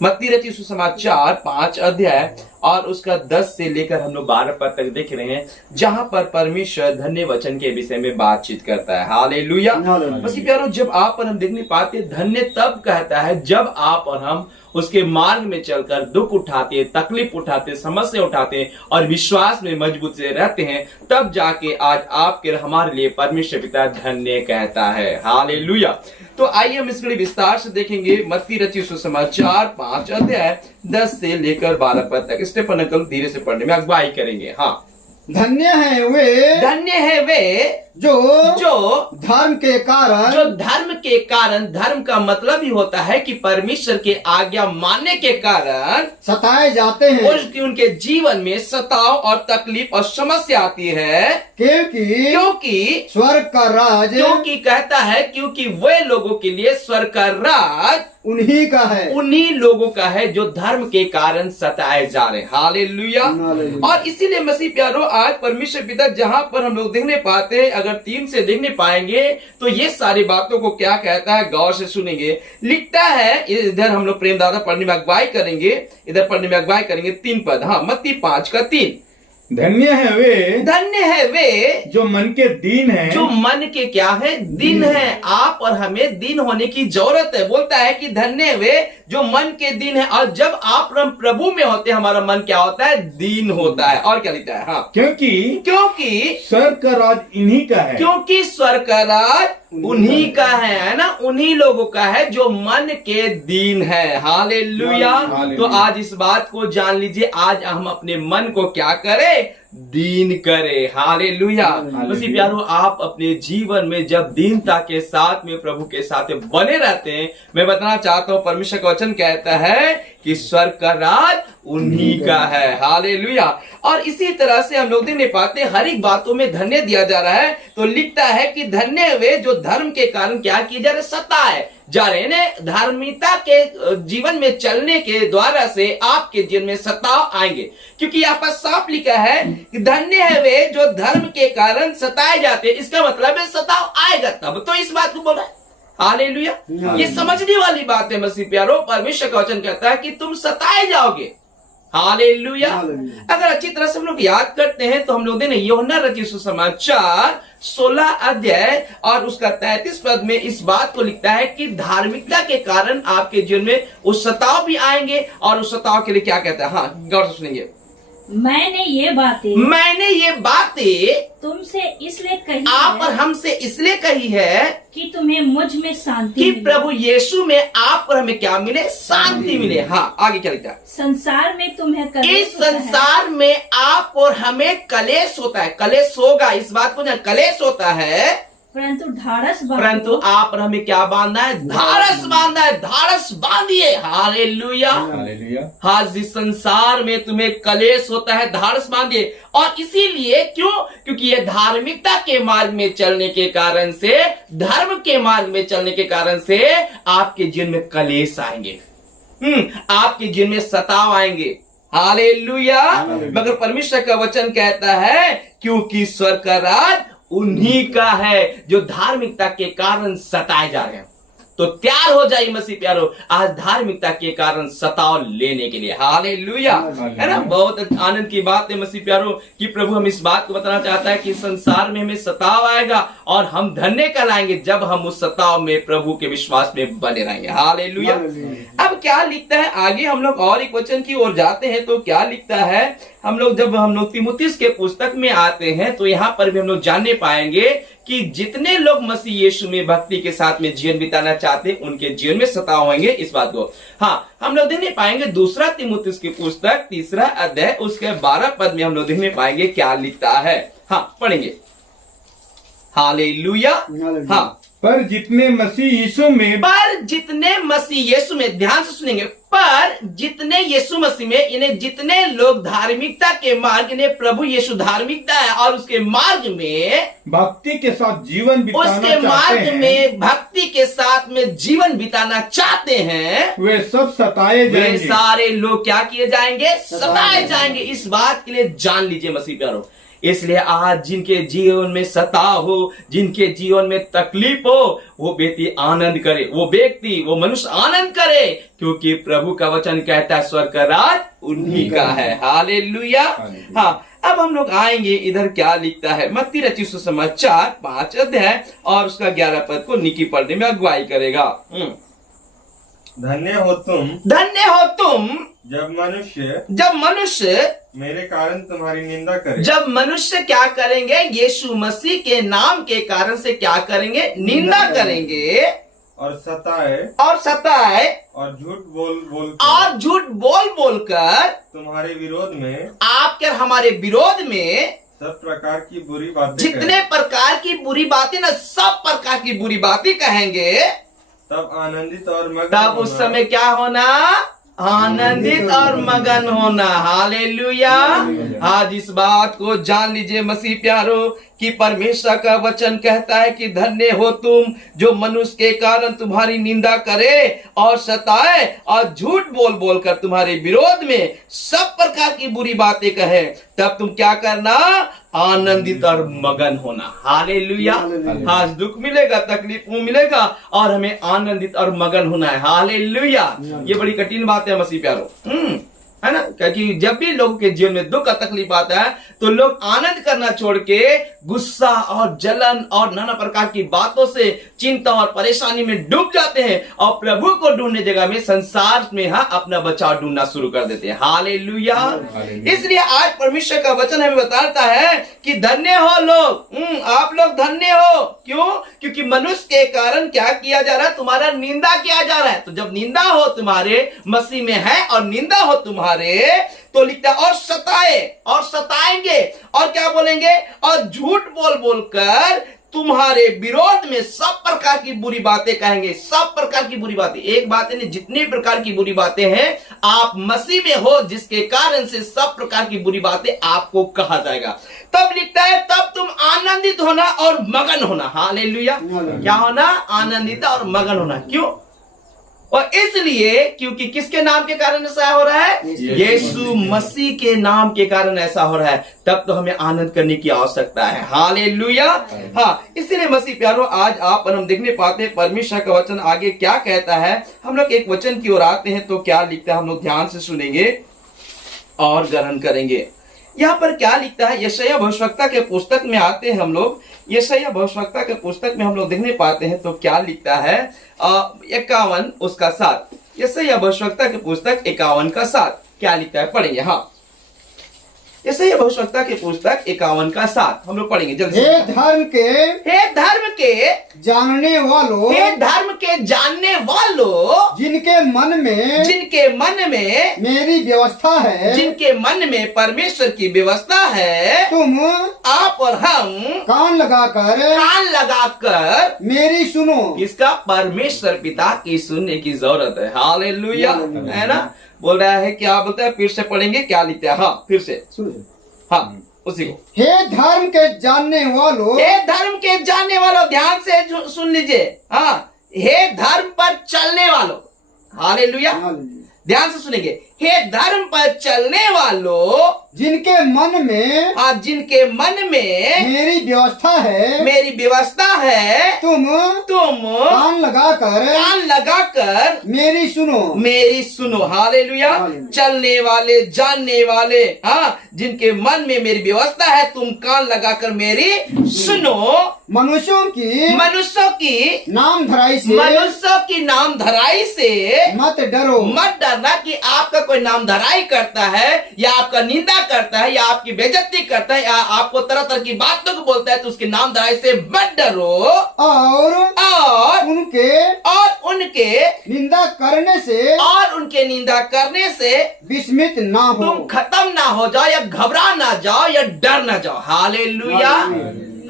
मत्ती रचित सुसमाचार 5 अध्याय और उसका 10 से लेकर हम लोग 12 पद तक देख रहे हैं, जहां पर परमेश्वर धन्य वचन के विषय में बातचीत करता है। हालेलुया। मसीह प्यारो, जब आप और हम देखने पाते धन्य तब कहता है जब आप और हम उसके मार्ग में चलकर दुख उठाते, तकलीफ उठाते, समस्या उठाते और विश्वास में मजबूत से रहते हैं, तब जाके आज आपके हमारे लिए परमेश्वर पिता धन्य कहता है। हालेलुया। तो आइए हम इसके लिए विस्तार से देखेंगे। मत्ती रचित सुसमाचार 5 अध्याय 10 से लेकर 12 पद तक। स्टेफन अंकल धीरे से पढ़ने में अगुवाई करेंगे। हाँ। धन्य है वे जो धर्म के कारण, धर्म का मतलब ही होता है कि परमेश्वर के आज्ञा मानने के कारण सताए जाते हैं, उनके जीवन में सताव और तकलीफ और समस्या आती है। क्योंकि स्वर्ग का राज, क्योंकि कहता है क्योंकि वे लोगों के लिए स्वर्ग का राज उन्हीं लोगों का है जो धर्म के कारण सताए जा रहे। हालेलुया। और इसीलिए मसीह प्यारो, आज परमेश्वर पिता जहां पर हम लोग देखने पाते हैं, अगर 3 से देखने पाएंगे तो ये सारी बातों को क्या कहता है, गौर से सुनेंगे। लिखता है, इधर हम लोग प्रेम दादा पढ़ने में अगुवाई करेंगे, 3 पद। हाँ, मत्ती 5 का 3। धन्य है वे जो मन के दीन है, जो मन के क्या है, दिन है। आप और हमें दिन होने की जरूरत है। बोलता है कि धन्य है वे जो मन के दिन है। और जब आप हम प्रभु में होते हैं, हमारा मन क्या होता है, दीन होता है। और क्या लिखता है, हाँ, क्योंकि स्वर्ग का राज इन्हीं का है, क्योंकि स्वर्ग का राज उन्हीं का है ना, उन्हीं लोगों का है जो मन के दीन है। हालेलुया। तो आज इस बात को जान लीजिए, आज हम अपने मन को क्या करें, दीन करे। हालेलुया। मसीह प्यारो, आप अपने जीवन में जब दीनता के साथ में प्रभु के साथ बने रहते हैं, मैं बताना चाहता हूं परमेश्वर का वचन कहता है कि स्वर्ग का राज उन्हीं का है। हालेलुया। और इसी तरह से हम लोग देखने पाते हैं, हर एक बातों में धन्य दिया जा रहा है। तो लिखता है कि धन्य वे जो धर्म के कारण क्या किए जा रहे, सताए जा रहे हैं। धार्मिकता के जीवन में चलने के द्वारा से आपके जीवन में सताव आएंगे, क्योंकि यहाँ पर साफ लिखा है कि धन्य है वे जो धर्म के कारण सताए जाते हैं। इसका मतलब है सताव आएगा तब तो इस बात को बोला है। हालेलुया। ये समझने वाली बात है मसीह प्यारो। परमेश्वर का वचन कहता है कि तुम सताए जाओगे। हालेलुया। अगर अच्छी तरह से हम लोग याद करते हैं तो हम लोग ने यूहन्ना रचित सुसमाचार 16 अध्याय और उसका 33 पद में इस बात को लिखता है कि धार्मिकता के कारण आपके जीवन में उस सताव भी आएंगे। और उस सताव के लिए क्या कहता है, हाँ, गौर से सुनेंगे। मैंने ये बातें तुमसे इसलिए कही, आप और हमसे इसलिए कही है कि तुम्हें मुझ में शांति कि मिले। प्रभु यीशु में आप और हमें क्या मिले, शांति मिले। हाँ, आगे क्या लिखा है, संसार में तुम्हें कलेश इस संसार में आप और हमें कलेश होता है। कलेश होगा, इस बात को ना, कलेश होता है, परंतु आप और हमें क्या बांधना है, धारस बांधना है। धारस बांधिए। हालेलुया। हाँ, जिस संसार में तुम्हें कलेश होता है, धारस बांधिए। और इसीलिए क्योंकि ये धार्मिकता के मार्ग में चलने के कारण से, धर्म के मार्ग में चलने के कारण से आपके जीवन में कलेश आएंगे, आपके जीवन में सताव आएंगे। हालेलुया। मगर परमेश्वर का वचन कहता है क्योंकि स्वर्ग का राज उन्हीं का है जो धार्मिकता के कारण सताए जा रहे हैं। तो तैयार हो जाइए मसीह प्यारो, आज धार्मिकता के कारण सताव लेने के लिए। हालेलुया। है ना, बहुत आनंद की बात है मसीह प्यारो कि प्रभु हम इस बात को बताना चाहता है कि संसार में हमें सताव आएगा और हम धन्य कहलाएंगे जब हम उस सताव में प्रभु के विश्वास में बने रहेंगे। हालेलुया। अब क्या लिखता है आगे, हम लोग और एक वचन की ओर जाते हैं तो क्या लिखता है, जब हम लोग तीमुथियुस के पुस्तक में आते हैं तो यहाँ पर भी हम लोग जानने पाएंगे कि जितने लोग मसीह यीशु में भक्ति के साथ में जीवन बिताना चाहते हैं उनके जीवन में सताव होंगे। इस बात को हाँ हम लोग देखने पाएंगे। दूसरा तीमुथियुस की पुस्तक 3 अध्याय उसके 12 पद में हम लोग देखने पाएंगे क्या लिखता है। हाँ, पढ़ेंगे। हालेलुया। हाँ, पर जितने मसीह यीशु में, ध्यान से सुनेंगे, पर जितने यीशु मसीह में, इन्हें जितने लोग धार्मिकता के मार्ग, इन्हें प्रभु यीशु धार्मिकता है और उसके मार्ग में भक्ति के साथ जीवन बिताना चाहते हैं, उसके मार्ग में भक्ति के साथ में जीवन बिताना चाहते हैं, वे सब सताए जाएंगे। वे सारे लोग क्या किए जाएंगे, सताए जाएंगे। इस बात के लिए जान लीजिए मसीह प्यारो, इसलिए आज जिनके जीवन में सताव हो, जिनके जीवन में तकलीफ हो, वो व्यक्ति आनंद करे, वो व्यक्ति, वो मनुष्य आनंद करे, क्योंकि प्रभु का वचन कहता है स्वर्ग का राज उन्हीं का है। हालेलुया। हाँ, अब हम लोग आएंगे इधर क्या लिखता है। मत्ती रचित सुसमाचार 5 अध्याय और उसका 11 पद को निकी पढ़ने में अगुवाई करेगा। धन्य हो तुम जब मनुष्य मेरे कारण तुम्हारी निंदा करे। जब मनुष्य क्या करेंगे? यीशु मसीह के नाम के कारण से क्या करेंगे? निंदा करेंगे और सताए और झूठ बोल कर तुम्हारे विरोध में, आपके हमारे विरोध में सब प्रकार की बुरी बातें जितने प्रकार की बुरी बातें ना, सब प्रकार की बुरी बातें कहेंगे, तब आनंदित और मगन तब उस समय क्या होना? आनंदित और मगन होना। हालेलुया। आज इस बात को जान लीजिए मसीह प्यारो कि परमेश्वर का वचन कहता है कि धन्य हो तुम जो मनुष्य के कारण तुम्हारी निंदा करे और सताए और झूठ बोल कर तुम्हारे विरोध में सब प्रकार की बुरी बातें कहे, तब तुम क्या करना? आनंदित और मगन होना। हालेलुया। आज दुख मिलेगा, तकलीफ मिलेगा और हमें आनंदित और मगन होना है। हालेलुया। ये बड़ी कठिन बात है मसीह प्यारो, है ना? क्योंकि जब भी लोगों के जीवन में दुख और तकलीफ आता है तो लोग आनंद करना छोड़ के गुस्सा और जलन और नाना प्रकार की बातों से चिंता और परेशानी में डूब जाते हैं और प्रभु को ढूंढने जगह में संसार में अपना बचाव ढूंढना शुरू कर देते हैं। हालेलुया। इसलिए आज परमेश्वर का वचन हमें बताता है कि धन्य हो लोग, आप लोग धन्य हो। क्यों? क्योंकि मनुष्य के कारण क्या किया जा रहा है? तुम्हारा निंदा किया जा रहा है। तो जब निंदा हो तुम्हारे मसीह में है और निंदा हो तुम्हारे, तो लिखता है और सताएंगे और क्या बोलेंगे? और झूठ बोल कर तुम्हारे विरोध में सब प्रकार की बुरी बातें कहेंगे। सब प्रकार की बुरी बातें, एक बात नहीं, जितनी प्रकार की बुरी बातें हैं आप मसीह में हो, जिसके कारण से सब प्रकार की बुरी बातें आपको कहा जाएगा। तब लिखता है तब तुम आनंदित होना और मगन होना। हालेलुया। क्या होना? आनंदित और मगन होना। क्यों? और इसलिए क्योंकि किसके नाम के कारण ऐसा हो रहा है? यीशु मसीह के नाम के कारण ऐसा हो रहा है। तब तो हमें आनंद करने की आवश्यकता है। हालेलुया। हाँ, इसलिए मसीह प्यारो आज आप और हम देखने पाते हैं परमेश्वर का वचन आगे क्या कहता है। हम लोग एक वचन की ओर आते हैं तो क्या लिखता है हम लोग ध्यान से सुनेंगे और ग्रहण करेंगे। यहाँ पर क्या लिखता है? यशायाह भविष्यवक्ता के पुस्तक में आते हैं हम लोग। यशायाह भविष्यवक्ता के पुस्तक में हम लोग देखने पाते हैं तो क्या लिखता है? 51 उसका 7। यशायाह भविष्यवक्ता के पुस्तक 51 का 7 क्या लिखता है? पढ़ेंगे। हाँ, यशायाह भविष्यवक्ता के पुस्तक 51 का 7 हम लोग पढ़ेंगे जल्दी। हे धर्म के जानने वालों, जिनके मन में मेरी व्यवस्था है, जिनके मन में परमेश्वर की व्यवस्था है, तुम आप और हम कान लगाकर मेरी सुनो। इसका परमेश्वर पिता की सुनने की जरूरत है। हालेलुया। है ना? बोल रहा है क्या बोलता है? फिर से पढ़ेंगे क्या लिखता है? हाँ, फिर से हाँ, उसी को। हे धर्म के जानने वालों, ध्यान से सुन लीजिए। हाँ, हे धर्म पर चलने वालों। हालेलुया। ध्यान से सुनेंगे। हे धर्म पर चलने वालों, जिनके मन में मेरी व्यवस्था है, तुम कान लगाकर मेरी सुनो। हालेलुया। चलने वाले, जानने वाले, हाँ, जिनके मन में मेरी व्यवस्था है, तुम कान लगाकर मेरी सुनो। मनुष्यों की नाम धराई से मत डरना कि आपका कोई नाम धराई करता है या आपका निंदा करता है या आपकी बेइज्जती करता है या आपको तरह तरह की बातों को बोलता है, तो उसके नाम धराई से मत डरो और उनके निंदा करने से विस्मित ना हो, तुम खत्म ना हो जाओ या घबरा ना जाओ या डर ना जाओ। हालेलुया।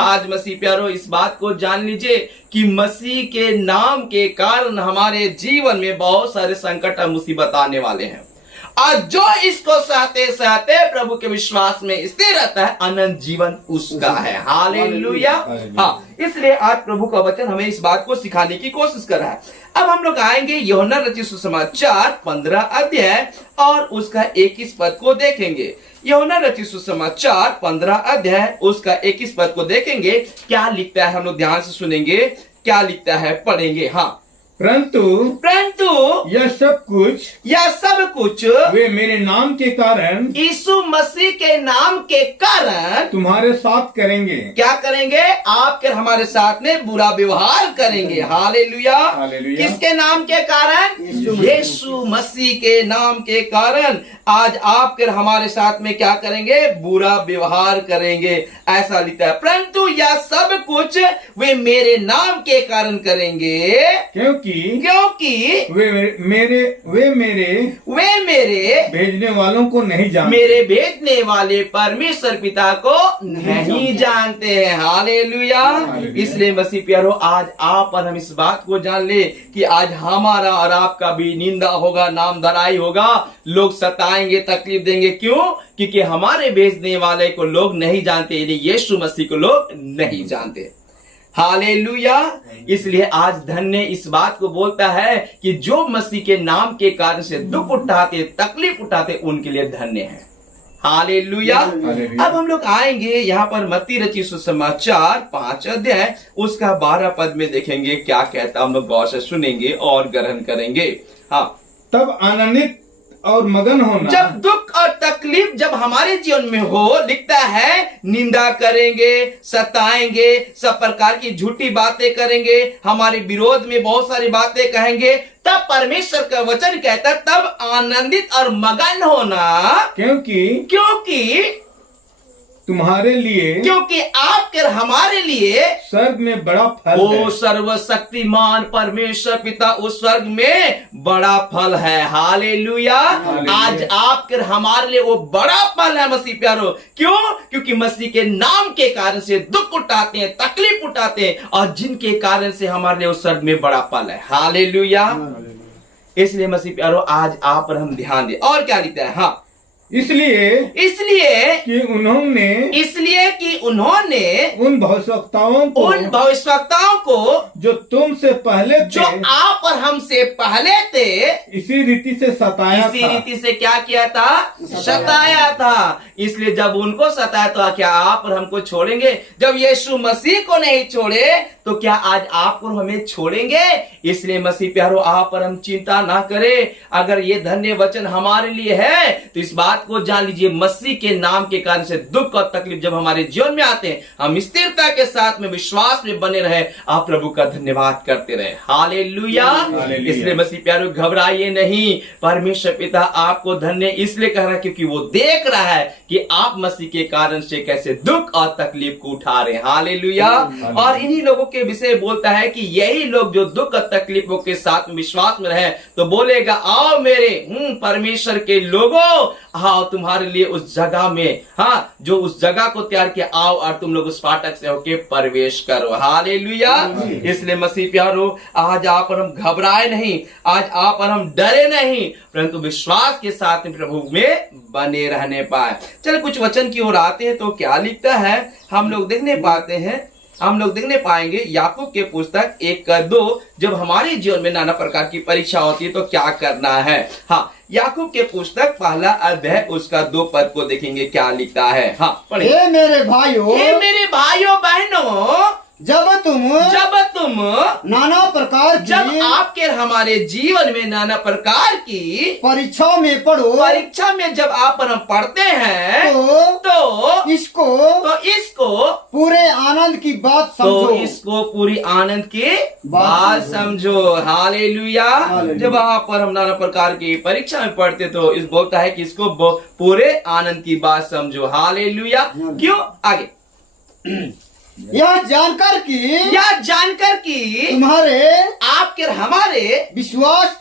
आज मसीह प्यारो इस बात को जान लीजिए कि मसीह के नाम के कारण हमारे जीवन में बहुत सारे संकट और मुसीबत आने वाले हैं। और जो इसको सहते सहते प्रभु के विश्वास में स्थिर रहता है, अनंत जीवन उसका है। हालेलुया। हाँ, इसलिए आज प्रभु का वचन हमें इस बात को सिखाने की कोशिश कर रहा है। अब हम लोग आएंगे यूहन्ना रचित सुसमाचार 15 अध्याय और उसका 21 पद को देखेंगे। यूहन्ना रचित सुसमाचार 15 अध्याय उसका 21 पद को देखेंगे। क्या लिखता है हम लोग ध्यान से सुनेंगे, क्या लिखता है पढ़ेंगे। हाँ, परंतु यह सब कुछ वे मेरे नाम के कारण, यीशु मसीह के नाम के कारण तुम्हारे साथ करेंगे। क्या करेंगे? आपके हमारे साथ में बुरा व्यवहार करेंगे। हालेलुया। हालेलुया। किसके नाम के कारण? यीशु मसीह के नाम के कारण आज आपके हमारे साथ में क्या करेंगे? बुरा व्यवहार करेंगे, ऐसा लिखता है। परंतु यह सब कुछ वे मेरे नाम के कारण करेंगे, क्योंकि वे मेरे भेजने वालों को नहीं जानते। मेरे भेजने वाले परमेश्वर पिता को नहीं जानते हैं। हालेलुया। इसलिए मसीह प्यारो, आज आप और हम इस बात को जान ले कि आज हमारा और आपका भी निंदा होगा, नाम धराई होगा, लोग सताएंगे, तकलीफ देंगे। क्यों? क्योंकि हमारे भेजने वाले को लोग नहीं जानते, यानी यीशु मसीह को लोग नहीं जानते। हालेलुया। इसलिए आज धन्य इस बात को बोलता है कि जो मसीह के नाम के कारण से दुख उठाते, तकलीफ उठाते, उनके लिए धन्य है। हालेलुया। अब हम लोग आएंगे यहाँ पर मत्ती रचित सुसमाचार 5 अध्याय उसका 12 पद में देखेंगे क्या कहता, हम लोग गौर से सुनेंगे और ग्रहण करेंगे। हाँ, तब आनंदित और मगन होना, जब दुख और तकलीफ जब हमारे जीवन में हो, लिखता है निंदा करेंगे, सताएंगे, सब प्रकार की झूठी बातें करेंगे, हमारे विरोध में बहुत सारी बातें कहेंगे, तब परमेश्वर का वचन कहता है तब आनंदित और मगन होना, क्योंकि तुम्हारे लिए, क्योंकि आपके हमारे लिए स्वर्ग में बड़ा फल है। सर्वशक्तिमान परमेश्वर पिता उस स्वर्ग में बड़ा फल है। हालेलुया। आज आपके हमारे लिए वो बड़ा फल है मसीह प्यारो। क्यों? क्योंकि मसीह के नाम के कारण से दुख उठाते हैं, तकलीफ उठाते हैं, और जिनके कारण से हमारे लिए उस स्वर्ग में बड़ा फल है। हालेलुया। इसलिए मसीह प्यारो, आज आप पर हम ध्यान दें। और क्या लिखता है? हाँ, इसलिए कि उन्होंने उन भविष्यवक्ताओं को जो तुमसे पहले थे, जो आप और हमसे पहले थे, इसी रीति से सताया इसी रीति से क्या किया था? सताया था। इसलिए जब उनको सताया तो क्या आप और हमको छोड़ेंगे? जब यीशु मसीह को नहीं छोड़े तो क्या आज आप और हमें छोड़ेंगे? इसलिए मसीह प्यारो, आप और हम चिंता ना करें। अगर ये धन्य वचन हमारे लिए है तो इस बात को जान लीजिए, मसीह के नाम के कारण से दुख और तकलीफ जब हमारे जीवन में आते हैं, हम स्थिरता के साथ में विश्वास में बने रहे, आप प्रभु का धन्यवाद करते रहे। हालेलुया। इसलिए मसीह प्यारो, घबराइए नहीं। परमेश्वर पिता आपको धन्य इसलिए कह रहा है क्योंकि वो देख रहा है कि आप मसीह के कारण से कैसे दुख और तकलीफ को उठा रहे हैं। हालेलुया। और इन्हीं लोगों के विषय बोलता है कि यही लोग जो दुख और तकलीफों के साथ विश्वास में रहे तो बोलेगा, आओ मेरे परमेश्वर के लोगों, आओ तुम्हारे लिए उस जगह में, हाँ, जो उस जगह को तैयार किया, आओ और तुम लोग उस फाटक से होके प्रवेश करो। हालेलुया। इसलिए मसीह प्यारो, आज आप और हम घबराए नहीं, आज आप और हम डरे नहीं, परंतु विश्वास के साथ प्रभु में बने रहने पाए। चल कुछ वचन की ओर आते हैं तो क्या लिखता है हम लोग देखने पाएंगे याकूब के पुस्तक 1-2, जब हमारे जीवन में नाना प्रकार की परीक्षा होती है तो क्या करना है। हाँ, याकूब के पुस्तक 1 अध्याय उसका 2 पद को देखेंगे क्या लिखता है। हाँ, पढ़िए। हे मेरे भाइयों बहनों, जब तुम नाना प्रकार की, जब आपके हमारे जीवन में नाना प्रकार की परीक्षाओं में पढ़ो, परीक्षा में जब आप और हम पढ़ते हैं तो इसको पूरे आनंद की बात समझो, तो इसको पूरी आनंद की बात समझो। हालेलुया। जब आप और हम नाना प्रकार की परीक्षा में पढ़ते तो इस बोलता है कि इसको पूरे आनंद की बात समझो। हालेलुया। क्यों? आगे, यह जानकर कि तुम्हारे तुम्हारे आपके हमारे विश्वास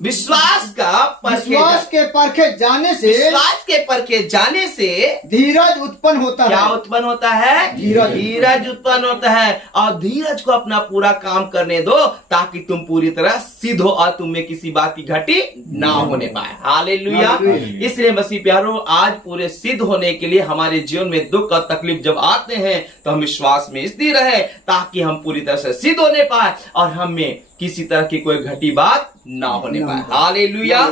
विश्वास का विश्वास के परखे जाने से विश्वास के परखे जाने से धीरज उत्पन्न होता क्या है। उत्पन्न होता है? धीरज। धीरज उत्पन्न होता है। और धीरज को अपना पूरा काम करने दो ताकि तुम पूरी तरह सिद्ध हो और तुम में किसी बात की घटी ना होने पाए। हालेलुया। हालेलुया। इसलिए मसीह प्यारो, आज पूरे सिद्ध होने के लिए हमारे जीवन में दुख और तकलीफ जब आते हैं तो हम विश्वास में स्थिर रहे ताकि हम पूरी तरह से सिद्ध होने पाए और हमें किसी तरह की कोई घटी बात ना होने पाए। हालेलुया।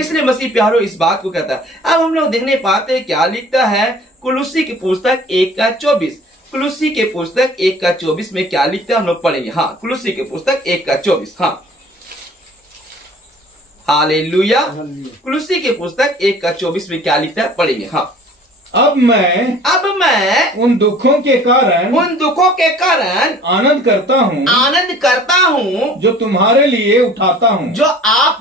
इसलिए मसीह प्यारो इस बात को कहता है। अब हम लोग देखने पाते हैं क्या लिखता है कुलुस्सी की पुस्तक 1:24। कुलुस्सी के पुस्तक 1:24 में क्या लिखता है हम लोग पढ़ेंगे। हाँ, कुलुस्सी के पुस्तक 1:24। हाँ, हालेलुया। कुलुस्सी के पुस्तक 1:24 में क्या लिखता है पढ़ेंगे। हाँ, अब मैं उन दुखों के कारण आनंद करता हूँ जो तुम्हारे लिए उठाता हूँ। जो आप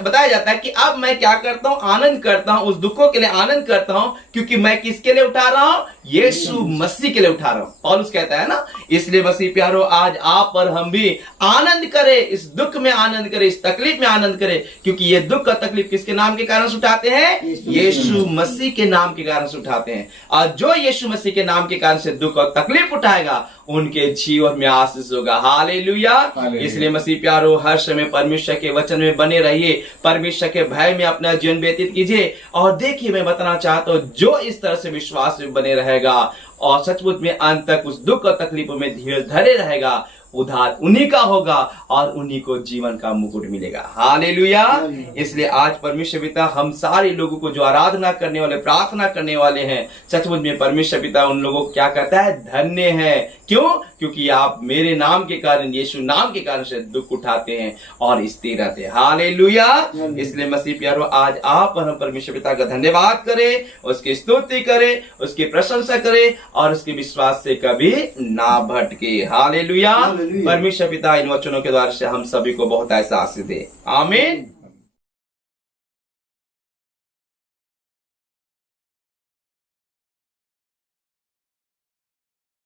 बताया जाता है कि अब मैं क्या करता हूँ? आनंद करता हूँ, उस दुखों के लिए आनंद करता हूँ। क्योंकि मैं किसके लिए उठा रहा हूँ? यीशु मसीह के लिए उठा रहा हूँ। पौलुस कहता है ना। इसलिए मसीह प्यारो, आज आप और हम भी आनंद करें, इस दुख में आनंद करें, इस तकलीफ में आनंद करें। क्योंकि ये दुख और तकलीफ किसके नाम के कारण से उठाते हैं? यीशु मसीह के नाम के कारण से उठाते हैं। और जो यीशु मसीह के नाम के कारण से दुख और तकलीफ उठाएगा उनके जीवन में आशीष होगा। हालेलुया। इसलिए मसीह प्यारो, हर समय परमेश्वर के वचन में बने रहिए, परमेश्वर के भय में अपना जीवन व्यतीत कीजिए। और देखिए, मैं बताना चाहता हूं, जो इस तरह से विश्वास में बने रहेगा और सचमुच में अंत तक उस दुख और तकलीफों में धीरज धरे रहेगा, उद्धार उन्हीं का होगा और उन्हीं को जीवन का मुकुट मिलेगा। हालेलुया। इसलिए आज परमेश्वर पिता हम सारे लोगों को जो आराधना करने वाले, प्रार्थना करने वाले हैं, सचमुच में परमेश्वर पिता उन लोगों को क्या कहता है? धन्य है। क्यों? क्योंकि आप मेरे नाम के कारण, यीशु नाम के कारण से दुख उठाते हैं और स्थिर रहते हैं। हालेलुया। इसलिए मसीह प्यारो, आज आप और हम परमेश्वर पिता का धन्यवाद करें, उसकी स्तुति करें, उसकी प्रशंसा करें और उसके विश्वास से कभी ना भटके। हालेलुया। परमेश्वर पिता इन वचनों के द्वारा से हम सभी को बहुत ऐसा आशीष दे। आमीन।